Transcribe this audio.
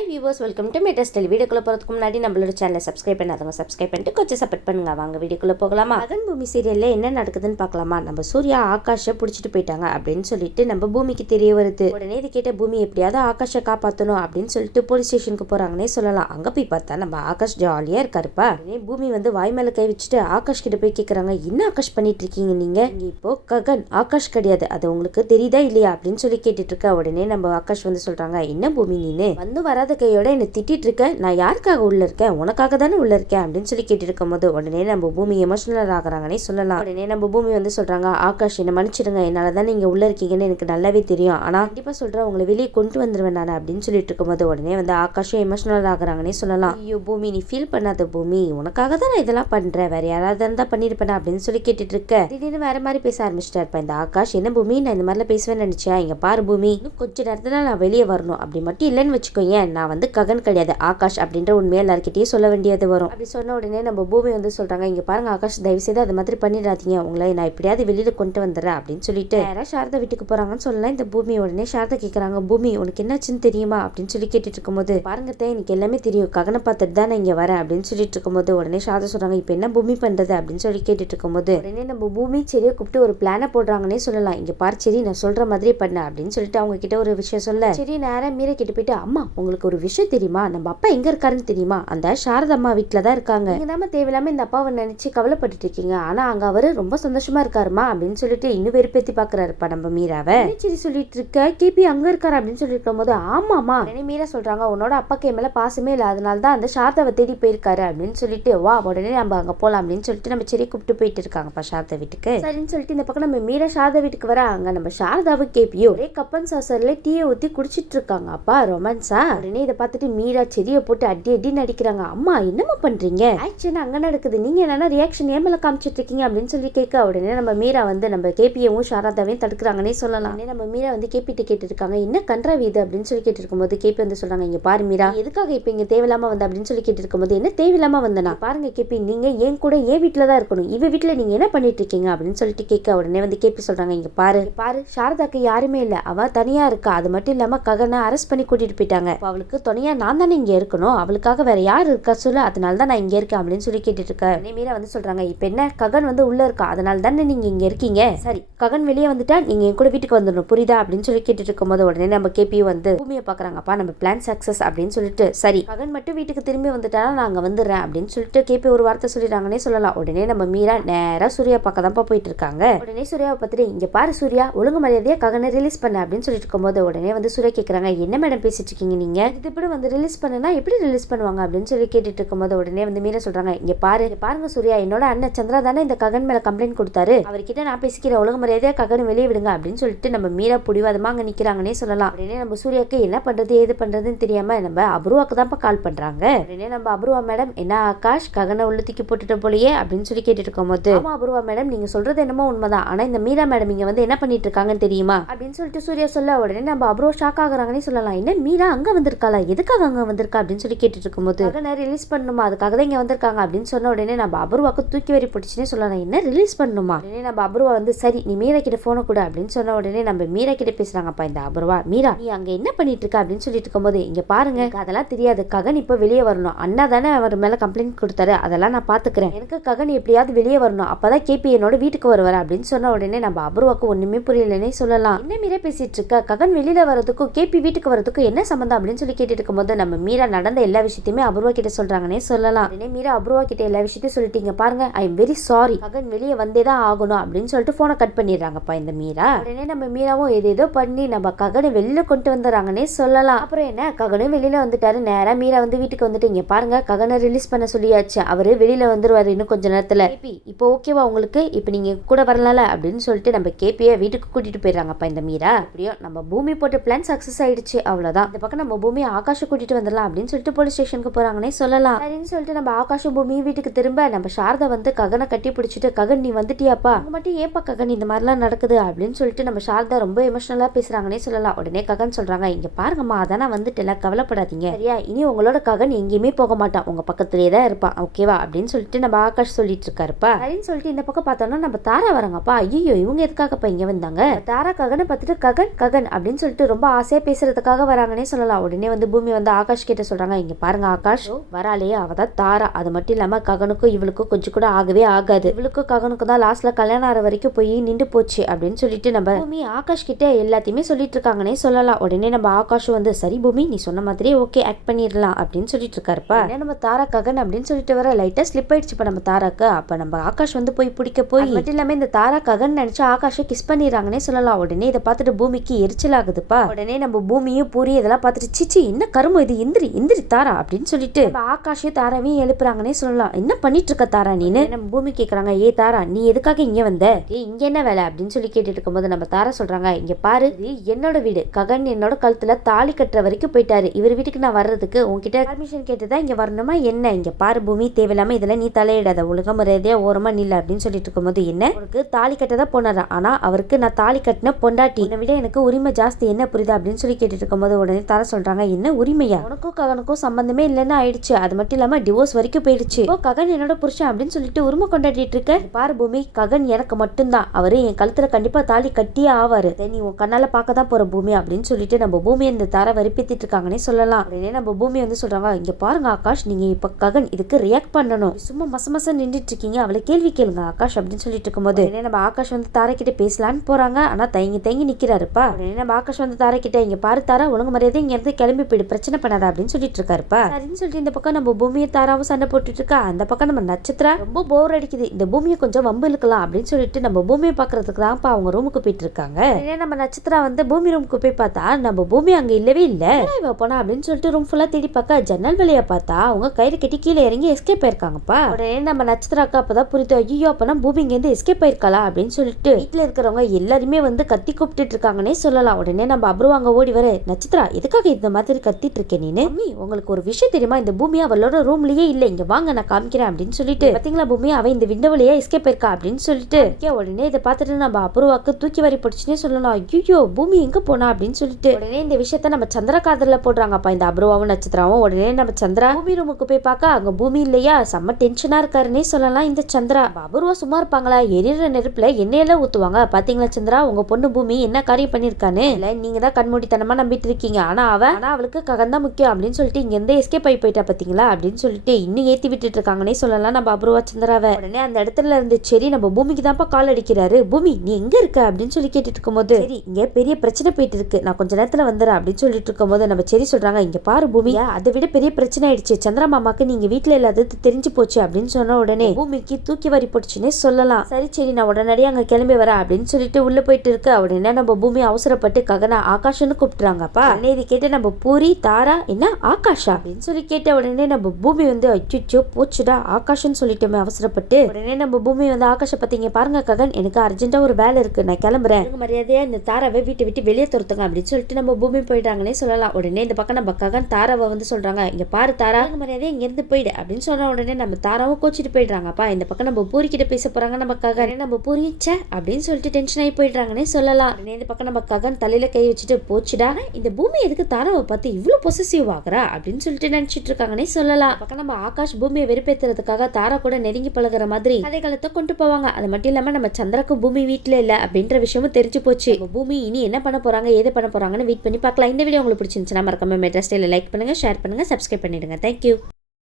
Hi viewers, welcome to matter style. வீடியோக்குள்ள போகிறதுக்கு முன்னாடி நம்மளோட சேனலை சப்ஸ்கிரைப் பண்ணாதவங்க சப்ஸ்கிரைப் பண்ணிட்டு கொஞ்சம் சப்போர்ட் பண்ணுங்க. வாங்க வீடியோக்குள்ள போகலாமா? அகன் பூமி சீரியல்ல என்ன நடக்குதுன்னு பார்க்கலாமா? நம்ம சூர்யா ஆகாஷை பிடிச்சிட்டு போயிட்டாங்க அப்படின்னு சொல்லிட்டு நம்ம பூமிக்கு தெரிய வருது. உடனே இது கேட்ட பூமி எப்படியாவது ஆகாஷை காப்பாற்றணும் அப்படின்னு சொல்லிட்டு போலீஸ் ஸ்டேஷனுக்கு போறாங்கன்னே சொல்லலாம். அங்க போய் பார்த்தா நம்ம ஆகாஷ் ஜாலியா இருக்காருப்பா. உடனே பூமி வந்து வாய் மேல கை வச்சுட்டு ஆகாஷ் கிட்ட போய் கேட்கறாங்க, என்ன ஆகாஷ் பண்ணிட்டு இருக்கீங்க நீங்க? இப்போ ககன் ஆகாஷ் கிடையாது, அது உங்களுக்கு தெரியுதா இல்லையா அப்படின்னு சொல்லி கேட்டுட்டு இருக்க. உடனே நம்ம ஆகாஷ் வந்து சொல்றாங்க, என்ன பூமி நீனு வந்து வராத கையோட என்ன திட்டிட்டு இருக்க? நான் யாருக்காக உள்ள இருக்கேன்? உனக்காக தானே உள்ள இருக்கேன் அப்படின்னு சொல்லி கேட்டு இருக்கும் போது உடனே நம்ம பூமி எமோஷனல் ஆகுறாங்கன்னே சொல்லலாம். உடனே நம்ம பூமி வந்து சொல்றாங்க, ஆகாஷ் என்ன மன்னிச்சிடுங்க, என்னாலதான் நீங்க உள்ள இருக்கீங்கன்னு எனக்கு நல்லாவே தெரியும், ஆனா கண்டிப்பா சொல்றேன் உங்களை வெளியே கொண்டு வந்துருவேன் நான் அப்படின்னு சொல்லிட்டு இருக்கும் போது உடனே வந்து ஆகாஷும் எமோஷனல் ஆகுறாங்கன்னே சொல்லலாம். ஐயோ பூமி, நீ ஃபீல் பண்ணாத பூமி, உனக்காக தான் நான் இதெல்லாம் பண்றேன், வேற யாராவது இருந்தா பண்ணிருப்பேன் அப்படின்னு சொல்லி கேட்டுட்டு இருக்க. திடீர்னு வேற மாதிரி பேச ஆரம்பிச்சிட்டா இருப்பேன் இந்த ஆகாஷ். என்ன பூமி, நான் இந்த மாதிரிலாம் பேசுவேன்னு நினைச்சேன்? இங்க பாரு பூமி, இன்னும் கொஞ்ச நேரத்துல நான் வெளியே வரணும், அப்படி மட்டும் இல்லைன்னு வச்சுக்கோங்க, நான் வந்து ககன் கிடையாது ஆகாஷ் அப்படின்ற உண்மையை எல்லாருக்கிட்டையும் சொல்ல வேண்டியது வரும். அப்படி சொன்ன உடனே நம்ம பூமி வந்து சொல்றாங்க, இங்க பாருங்க ஆகாஷ், தயவு செய்து அது மாதிரி பண்ணிடாதீங்க, உங்களை நான் எப்படியாவது வெளியில கொண்டு வந்துடுறேன் அப்படின்னு சொல்லிட்டு யாரா சாரதா வீட்டுக்கு போறாங்கன்னு சொல்லலாம். இந்த பூமி உடனே சாரதா கேட்கறாங்க, பூமி உனக்கு என்னாச்சுன்னு தெரியுமா அப்படின்னு சொல்லி கேட்டுட்டு இருக்கும்போது, பாருங்க எனக்கு எல்லாமே தெரியும், ககனை பார்த்துட்டு தான் நான் இங்க வரேன் அப்படின்னு சொல்லிட்டு இருக்கும்போது உடனே சாரதா சொல்றாங்க, இப்ப என்ன பூமி பண்றது அப்படின்னு சொல்லி கேட்டுட்டு இருக்கும்போது உடனே நம்ம பூமி செடியை கூப்பிட்டு ஒரு பிளானை போடுறாங்கன்னே சொல்லலாம். இங்க பாரு சரி, நான் சொல்ற மாதிரி பண்ண அப்படின்னு சொல்லிட்டு அவங்க கிட்ட ஒரு விஷயம் சொல்ல, சரி நேரம் மீற கிட்ட போயிட்டு, அம்மா உங்களுக்கு ஒரு விஷயம் தெரியுமா, நம்ம அப்பா எங்க இருக்காருன்னு தெரியுமா? அந்த சாரதம்மா வீட்டுல தான் இருக்காங்க, நீங்க தான் தேவையில்லாம இந்த அப்பாவை நினைச்சு கவலைப்பட்டு இருக்கீங்க, ஆனா அங்க அவரு ரொம்ப சந்தோஷமா இருக்காருமா அப்படின்னு சொல்லிட்டு இன்னும் வெறுப்பேத்தி பாக்குறாருப்பா நம்ம மீராவை. சரி சொல்லிட்டு இருக்க, கேபி அங்க இருக்காரு அப்படின்னு சொல்லிட்டு இருக்கும் போது, ஆமாமா உடனே மீரா சொல்றாங்க, உன்னோட அப்பாக்கு என் மேல பாசமே இல்ல, அதனாலதான் அந்த சாரதாவை தேடி போயிருக்காரு அப்படின்னு சொல்லிட்டு, வா உடனே நம்ம அங்க போலாம் அப்படின்னு சொல்லிட்டு நம்ம சரி கூப்பிட்டு போயிட்டு இருக்காங்கப்பா சாரதா வீட்டுக்கு. சரின்னு சொல்லிட்டு இந்த பக்கம் நம்ம மீரா சாரதா வீட்டுக்கு வர, அங்க நம்ம சாரதாவும் கேபியோ ஒரே கப்பன் சாசர்ல டீயை ஊத்தி குடிச்சிட்டு இருக்காங்க. அப்பா ரொமான்ஸா? உடனே இதை பார்த்துட்டு மீரா செடியை போட்டு அடி அடி நடிக்கிறாங்க. அம்மா என்னமா பண்றீங்க? ஆக்ஷன் அங்க நடக்குது, நீங்க என்னன்னா ரியாக்ஷன் ஏமல காமிச்சிட்டு இருக்கீங்க அப்படின்னு சொல்லி கேட்க. உடனே நம்ம மீரா வந்து நம்ம கேபியவும் சாரதாவையும் தடுக்கிறாங்கன்னே சொல்லலாம். நம்ம மீரா வந்து கேபிட்ட கேட்டு இருக்காங்க, என்ன கன்றாவி இது அப்படின்னு சொல்லி கேட்டு இருக்கும்போது கேபி வந்து சொல்றாங்க, இங்க பாரு மீரா, எதுக்காக இப்ப இங்க தேவையில்லாம வந்த அப்படின்னு சொல்லி கேட்டு இருக்கும்போது, என்ன தேவையில்லாம வந்தனா? பாருங்க கேபி, நீங்க ஏன் கூட ஏன் வீட்டுல தான் இருக்கணும், இவ வீட்டுல நீங்க என்ன பண்ணிட்டு இருக்கீங்க அப்படின்னு சொல்லிட்டு கேட்க. உடனே வந்து கேபி சொல்றாங்க, இங்க பாரு சாரதாக்கு யாருமே இல்ல, அவ தனியா இருக்கா, அது மட்டும் இல்லாம ககனை அரெஸ்ட் பண்ணி கூட்டிட்டு போயிட்டாங்க, அவளுக்கு துணையா நான் தானே இங்க இருக்கணும், அவளுக்காக வேற யாரு இருக்கா சொல்லு, அதனாலதான் நான் இங்க இருக்கேன் அப்படின்னு சொல்லி கேட்டுட்டு இருக்கேன். மீரா வந்து சொல்றாங்க, இப்ப என்ன ககன் வந்து உள்ள இருக்கா, அதனால தானே நீங்க இங்க இருக்கீங்க, சரி ககன் வெளியே வந்துட்டா நீங்க என் கூட வீட்டுக்கு வந்துடணும் புரியுதா அப்படின்னு சொல்லி கேட்டுட்டு இருக்கும் போது உடனே நம்ம கேபி வந்து பூமியை பாக்குறாங்கப்பா, நம்ம பிளான் சக்சஸ் அப்படின்னு சொல்லிட்டு, சரி ககன் மட்டும் வீட்டுக்கு திரும்பி வந்துட்டானா நான் அங்க வந்துடுறேன் அப்படின்னு சொல்லிட்டு கேபி ஒரு வார்த்தை சொல்லிடுறாங்கன்னே சொல்லலாம். உடனே நம்ம மீரா நேரா சூர்யா பக்கம் தான் போயிட்டு இருக்காங்க. உடனே சூர்யாவை பார்த்துட்டு, இங்க பாரு சூர்யா, ஒழுங்கு மரியாதையா ககனை ரிலீஸ் பண்ண அப்படின்னு சொல்லிட்டு இருக்கும்போது உடனே வந்து சூர்யா கேட்கறாங்க, என்ன மேடம் பேசிட்டு இருக்கீங்க நீங்க, இது இப்படி வந்து ரிலீஸ் பண்ணனா எப்படி ரிலீஸ் பண்ணுவாங்க அப்படின்னு சொல்லி கேட்டுட்டு இருக்கும்போது உடனே வந்து மீரா சொல்றாங்க, இங்க பாருங்க சூர்யா, என்னோட அண்ணன் சந்திரா தானே இந்த ககன் மேல கம்ப்ளைண்ட் கொடுத்தாரு, அவர்கிட்ட நான் பேசிக்கிறேன், ஒழுங்கு மரியாதையா ககன் வெளியே விடுங்க அப்படின்னு சொல்லிட்டு நம்ம மீரா புடிவாதமா அங்க நிக்கிறாங்கன்னே சொல்லலாம். உடனே நம்ம சூர்யாக்கு என்ன பண்றது ஏது பண்றதுன்னு தெரியாம நம்ம அபூர்வாக்கு தான் கால் பண்றாங்க. உடனே நம்ம அபூர்வா மேடம், என்ன ஆகாஷ் ககனை உள்ள தூக்கி போட்டுட்டு போலியே அப்படின்னு சொல்லி கேட்டுட்டு இருக்கும்போது, ஆமா அபூர்வா மேடம், நீங்க சொல்றது என்னமோ உண்மைதான், ஆனா இந்த மீரா மேடம் இங்க வந்து என்ன பண்ணிட்டு இருக்காங்கன்னு தெரியுமா அப்படின்னு சொல்லிட்டு சூர்யா சொல்ல. உடனே நம்ம அபூர்வா ஷாக் ஆகுறாங்கன்னே சொல்லலாம். என்ன மீரா அங்க வந்திருக்காளா, எதுக்காக அங்க வந்திருக்கா அப்படின்னு சொல்லி கேட்டுட்டு இருக்கும்போது, ககனை ரிலீஸ் பண்ணுமா, அதுக்காக தான் இங்க வந்திருக்காங்க அப்படின்னு சொன்ன உடனே நம்ம அபூர்வாக்கு தூக்கி வரி போட்டுச்சுன்னே சொல்லலாம். என்ன ரிலீஸ் பண்ணுமா? உடனே நம்ம அபூர்வா வந்து, சரி நீ மீரா கிட்ட போன கூட அப்படின்னு சொன்ன உடனே நம்ம மீரா கிட்ட பேசுறாங்கப்பா இந்த அபூர்வா. மீரா நீ அங்க என்ன பண்ணிட்டு இருக்க அப்படின்னு சொல்லிட்டு இருக்கும்போது, இங்க பாருங்க அதெல்லாம் தெரியாது, ககன் இப்ப வெளியே வரணும், அண்ணா தானே அவர் மேல கம்ப்ளைண்ட் கொடுத்தாரு, அதெல்லாம் நான் பாத்துக்கிறேன், எனக்கு ககன் எப்படியாவது வெளியே வரணும், அப்பதான் கேபி என்னோட வீட்டுக்கு வருவாரு அப்படின்னு சொன்ன உடனே நம்ம அபூர்வாக்கு ஒண்ணுமே புரியலன்னே சொல்லலாம். என்ன மீரா பேசிட்டு இருக்க, ககன் வெளியில வரதுக்கும் கேபி வீட்டுக்கு வரதுக்கும் என்ன சம்பந்தம் அப்படின்னு சொல்லி கேட்டுட்டு இருக்கும்போது நம்ம மீரா நடந்த எல்லா விஷயத்தையுமே அபூர்வா கிட்ட சொல்றாங்கன்னே சொல்லலாம். உடனே மீரா அபூர்வா கிட்ட எல்லா விஷயத்தையும் சொல்லிட்டீங்க பாருங்க, I am very sorry, Gagan வெளியே வந்தே தான் ஆகணும் அப்படின்னு சொல்லிட்டு போனை கட் பண்ணிடுறாங்கப்பா இந்த மீரா. உடனே நம்ம மீராவும் ஏதேதோ பண்ணி நம்ம ககனை வெளியில கொண்டு வந்துறாங்கன்னே சொல்லலாம். அப்புறம் என்ன, ககனும் வெளியில வந்துட்டாரு. நேரா மீரா வந்து வீட்டுக்கு வந்துட்டு, இங்க பாருங்க ககனை ரிலீஸ் பண்ண சொல்லியாச்சு, அவரு வெளியில வந்துருவாரு இன்னும் கொஞ்ச நேரத்துல, கேபி இப்போ ஓகேவா உங்களுக்கு, இப்ப நீங்க கூட வரலாம்ல அப்படின்னு சொல்லிட்டு நம்ம கேபியை வீட்டுக்கு கூட்டிட்டு போயிடுறாங்கப்பா இந்த மீரா. அப்படியோ நம்ம பூமி போட்ட பிளான் சக்சஸ் ஆயிடுச்சு, அவ்வளவுதான். இந்த பக்கம் நம்ம பூமி ஆகாஷ கூட்டிட்டு வந்துடலாம் அப்படின்னு சொல்லிட்டு போலீஸ் ஸ்டேஷனுக்கு போறாங்கன்னே சொல்லலாம். சரின்னு சொல்லிட்டு நம்ம ஆகாஷும் பூமி வீட்டுக்கு திரும்ப நம்ம சாரதா வந்து ககனை கட்டி பிடிச்சிட்டு, ககன் நீ வந்துட்டியாப்பா, அங்க மட்டும் ஏப்பா ககன் இந்த மாதிரிலாம் நடக்குது அப்படின்னு சொல்லிட்டு நம்ம சாரதா ரொம்ப எமோஷனலா பேசுறாங்கன்னே சொல்லலாம். உடனே ககன் சொல்றாங்க, இங்க பாருங்கம்மா அதான் நான் வந்துட்டு கவலைப்படாதீங்க சரியா, இனி உங்களோட ககன் எங்கேயுமே போக மாட்டான், உங்க பக்கத்திலேயே தான் இருப்பான் ஓகேவா அப்படின்னு சொல்லிட்டு நம்ம ஆகாஷ் சொல்லிட்டு இருக்காருப்பா. சரின்னு சொல்லிட்டு இந்த பக்கம் பார்த்தோம்னா நம்ம தாரா வராங்கப்பா. ஐயோ இவங்க எதுக்காகப்பா இங்க வந்தாங்க? தாரா ககனை பார்த்துட்டு ககன் ககன் அப்படின்னு சொல்லிட்டு ரொம்ப ஆசையா பேசுறதுக்காக வராங்கன்னே சொல்லலாம். உடனே வந்து பூமி வந்து ஆகாஷ் கிட்ட சொல்றாங்க, இங்க பாருங்க ஆகாஷ், வராலே அவ தான் தாரா. அது மட்டும் இல்லாம ககனுக்கும் இவளுக்கும் கொஞ்சம் கூட ஆகவே ஆகாது. இவளுக்கும் ககனுக்கும் தான் லாஸ்ட்ல கல்யாணம் ஆகிற வரைக்கும் போய் நின்று போச்சு அப்படின்னு சொல்லிட்டு நம்ம பூமி ஆகாஷ் கிட்ட எல்லாத்தையுமே சொல்லிட்டு இருக்காங்கன்னே சொல்லலாம். உடனே நம்ம ஆகாஷ் வந்து சரி பூமி நீ சொன்ன மாதிரியே ஓகே ஆக்ட் பண்ணிடலாம் அப்படின்னு சொல்லிட்டு இருக்காருப்பா. நம்ம தாரா ககன் அப்படின்னு சொல்லிட்டு வர லைட்டா ஸ்லிப் ஆயிடுச்சு இப்ப நம்ம தாராக்கு. அப்ப நம்ம ஆகாஷ் வந்து போய் பிடிக்க போய் மட்டும் இல்லாம இந்த தாரா ககன் நினைச்சு ஆகாஷை கிஸ் பண்ணிடுறாங்கன்னே சொல்லலாம். உடனே இதை பார்த்துட்டு பூமிக்கு எரிச்சல் ஆகுதுப்பா. உடனே நம்ம பூமியும் பூரி இதெல்லாம் பார்த்துட்டு சிச்சி என்ன கருமம் இது, எந்திரி எந்திரி தாரா அப்படின்னு சொல்லிட்டு ஆகாஷையும் தாராவையும் எழுப்புறாங்கன்னே சொல்லலாம். என்ன பண்ணிட்டு இருக்க தாரா நீனு நம்ம பூமி கேக்குறாங்க. ஏ தாரா நீ எதுக்காக இங்க வந்த, இங்க என்ன வேலை அப்படின்னு சொல்லி கேட்டுட்டு இருக்கும்போது நம்ம தாரா சொல்றாங்க, இங்க பாரு இது என்னோட வீடு, ககன் என்னோட கழுத்துல தாலி கட்டுற வரைக்கும் போயிட்டாரு, இவர் வீட்டுக்கு நான் வர்றதுக்கு உன்கிட்ட பர்மிஷன் கேட்டுதான் இங்க வரணுமா என்ன? இங்க பாரு பூமி தேவையில்லாம இதெல்லாம் நீ தலையிடாத, ஒழுங்கா மரியாதையா ஓரமா நில்ல அப்படின்னு சொல்லிட்டு இருக்கும்போது என்ன உனக்கு தாலி கட்டதா போனாரா, ஆனா அவருக்கு நான் தாலி கட்டின பொண்டாட்டி, என்னை விட எனக்கு உரிமை ஜாஸ்தி என்ன புரியுதா அப்படின்னு சொல்லி கேட்டுட்டு இருக்கும்போது உடனே தாரா சொல்றாங்க, என்ன உரிமையா, உனக்கும் ககனுக்கும் சம்பந்தமே இல்லைன்னு ஆயிடுச்சு, அது மட்டும் இல்லாம டிவோர்ஸ் வரைக்கும் போயிடுச்சு, ககன் என்னோட புருஷன் அப்படின்னு சொல்லிட்டு உரிமை கொண்டாடிட்டு இருக்க. பாரு பூமி ககன் எனக்கு மட்டும்தான், அவரு என் கழுத்துல கண்டிப்பா தாலி கட்டியே ஆவாரு, நீ உன் கண்ணால பார்க்க தான் போற பூமி அப்படின்னு சொல்லிட்டு நம்ம பூமி இந்த தார வரிப்பித்திட்டு இருக்காங்கன்னே சொல்லலாம். உடனே நம்ம பூமி வந்து சொல்றாங்க, இங்க பாருங்க ஆகாஷ் நீங்க இப்ப ககன் இதுக்கு ரியாக்ட் பண்ணணும், சும்மா மசமச நின்றுட்டு இருக்கீங்க, அவளை கேள்வி கேளுங்க ஆகாஷ் அப்படின்னு சொல்லிட்டு இருக்கும்போது நம்ம ஆகாஷ் வந்து தாரை கிட்ட பேசலான்னு போறாங்க. ஆனா தயங்கி தயங்கி நிக்கிறாருப்பா. உடனே நம்ம ஆகாஷ் வந்து தாரை கிட்ட இங்க பாரு தாரா ஒழுங்கு மரியாதை இங்க இருந்து கிளம்பி போயிடு, பிரச்சனை பண்ணாத அப்படின்னு சொல்லிட்டு இருக்காருப்பா. சரின்னு சொல்லிட்டு இந்த பக்கம் நம்ம பூமியை தாராவும் சண்டை போட்டுட்டு இருக்கா. அந்த பக்கம் நம்ம நட்சத்திரா ரொம்ப போர் அடிக்குது, இந்த பூமியை கொஞ்சம் வம்பு இழுக்கலாம் அப்படின்னு சொல்லிட்டு நம்ம பூமியை பாக்குறதுக்கு தான் அவங்க ரூமுக்கு போயிட்டு இருக்காங்க. நம்ம நட்சத்திரா வந்து பூமி ரூமுக்கு போய் பார்த்தா நம்ம பூமி அங்க இல்லவே இல்ல. போனா அப்படின்னு சொல்லிட்டு ரூம் ஃபுல்லா தேடி பார்க்க ஜன்னல் வழியா பார்த்தா அவங்க கயிறு கட்டி கீழே இறங்கி எஸ்கேப் ஆயிருக்காங்கப்பா. உடனே நம்ம நட்சத்திராக்கு அப்பதான் புரியுது, ஐயோ அப்பனா பூமி இங்க இருந்து எஸ்கேப் ஆயிருக்கலா அப்படின்னு சொல்லிட்டு வீட்டுல இருக்கிறவங்க எல்லாருமே வந்து கத்தி கூப்பிட்டு இருக்காங்கன்னே சொல்லலாம். உடனே நம்ம அப்புறம் அங்க ஓடி வர, நட்சத்திரா எதுக்காக இந்த மாதிரி கத்திட்டு இருக்கேன் நீனு, உங்களுக்கு ஒரு விஷயம் தெரியுமா, இந்த பூமி அவளோட ரூம்லயே இல்ல, இங்க வாங்க நான் காமிக்கிறேன் அப்படின்னு சொல்லிட்டு பாத்தீங்களா பூமி அவ இந்த விண்டோ வழியா எஸ்கேப் ஆயிருக்கா அப்படின்னு சொல்லிட்டு உடனே இதை பார்த்துட்டு நம்ம அப்புறவாக்கு தூக்கி வாரி போட்டுச்சுன்னே சொல்லலாம். ஐயோ பூமி எங்க போனா அப்படின்னு சொல்லிட்டு உடனே இந்த விஷயத்த நம்ம சந்திரா காதல போடுறாங்கப்பா இந்த அபுருவாவும் நட்சத்திராவும். உடனே நம்ம சந்திரா பூமி ரூமுக்கு போய் பார்க்க அங்க பூமி இல்லையா, செம்ம டென்ஷனா இருக்காருன்னே சொல்லலாம் இந்த சந்திரா. அபுருவா சும்மா இருப்பாங்களா, எரியிற நெருப்புல எண்ணெயெல்லாம் ஊத்துவாங்க, பாத்தீங்களா சந்திரா உங்க பொண்ணு பூமி என்ன காரியம் பண்ணிருக்கான்னு, இல்ல நீங்க தான் கண்மூடித்தனமா நம்பிட்டு இருக்கீங்க, ஆனா அவளுக்கு ககன் தான் முக்கியம் அப்படின்னு சொல்லிட்டு இங்க இருந்து எஸ்கேப் ஆகி போயிட்டா பாத்தீங்களா அப்படின்னு சொல்லிட்டு இன்னும் ஏத்தி விட்டுட்டு இருக்காங்கன்னே சொல்லலாம் நம்ம அபுருவா சந்திராவை. உடனே அந்த இடத்துல இருந்து சரி நம்ம பூமிக்கு தான்ப்பா கால் அடிக்கிறாரு, பூமி நீ எங்க இருக்க அப்படின்னு சொல்லி கேட்டுட்டு இருக்கும்போது சரி இங்க பெரிய பிரச்சனை போயிட்டு இருக்கு, நான் கொஞ்ச நேரத்துல வந்துடுறேன் அப்படின்னு சொல்லிட்டு இருக்கும்போது நம்ம சரி சொல்றாங்க, இங்க பாரு பூமி அதை விட பெரிய பிரச்சனை ஆயிடுச்சு, சந்திரா மாமாக்கு நீங்க வீட்டுல இல்லாதது தெரிஞ்சு போச்சு அப்படின்னு சொன்ன உடனே பூமிக்கு தூக்கி வாரி போட்டுச்சுன்னே சொல்லலாம். சரி நான் உடனடியே அங்க கிளம்பி வரேன் அப்படின்னு சொல்லிட்டு உள்ள போயிட்டு இருக்கு. உடனே நம்ம பூமி அவசரப்பட்டு ககனா ஆகாஷ்னு கூப்பிட்டுறாங்கப்பா. உடனே இது கேட்டு நம்ம பூரி தாரா என்ன ஆகாஷா அப்படின்னு சொல்லி கேட்ட உடனே நம்ம பூமி வந்து அச்சோ போச்சுடா ஆகாஷ்னு சொல்லிட்டோமே அவசரப்பட்டு. உடனே நம்ம பூமி வந்து ஆகாஷை பத்திங்க பாருங்க ககன் எனக்கு அர்ஜென்ட்டா ஒரு வேலை இருக்கு நான் கிளம்புறேன், மரியாதையா இந்த தாராவை வீட்டை விட்டு வெளியே துரத்துங்க அப்படின்னு சொல்லிட்டு நம்ம பூமி போயிட்டாங்கன்னே சொல்லலாம். உடனே இந்த பக்கம் நம்ம ககன் தாராவை வந்து சொல்றாங்க, இங்க பாரு தாரா மரியாதையா இங்க இருந்து போயிடு அப்படின்னு சொன்ன உடனே நம்ம தாராவும் கோச்சிட்டு போயிடுறாங்கப்பா. இந்த பக்கம் நம்ம பூரி கிட்ட பேச போறாங்க நம்ம ககன், நம்ம பூரிச்ச அப்படின்னு சொல்லிட்டு டென்ஷன் ஆகி போயிடுறாங்கன்னே சொல்லலாம். உடனே இந்த பக்கம் நம்ம ககன் தலையில கை வச்சுட்டு போச்சுடா இந்த பூமி எதுக்கு தாராவை பார்த்து இவ்வளவு பொசசிவ் ஆகுறா அப்படின்னு சொல்லிட்டு நினைச்சிட்டு இருக்காங்கன்னே சொல்லலாம். பக்கம் நம்ம ஆகாஷ் பூமியை வெறுப்பேத்துறதுக்காக தாரா கூட நெருங்கி பழகுற மாதிரி கதைகளத்தை கொண்டு போவாங்க. அது மட்டும் இல்லாம நம்ம சந்திராக்கு பூமி வீட்டுல இல்ல அப்படின்ற விஷயமும் தெரிஞ்சு போச்சு. பூமி இனி என்ன பண்ண போறாங்க ஏது பண்ண போறாங்கன்னு வெயிட் பண்ணி பார்க்கலாம். இந்த வீடியோ உங்களுக்கு பிடிச்சிருந்துச்சுன்னா மறக்காம மெட்ரா ஸ்டைல லைக் பண்ணுங்க, ஷேர் பண்ணுங்க, சப்ஸ்கிரைப் பண்ணிடுங்க. தேங்க்யூ.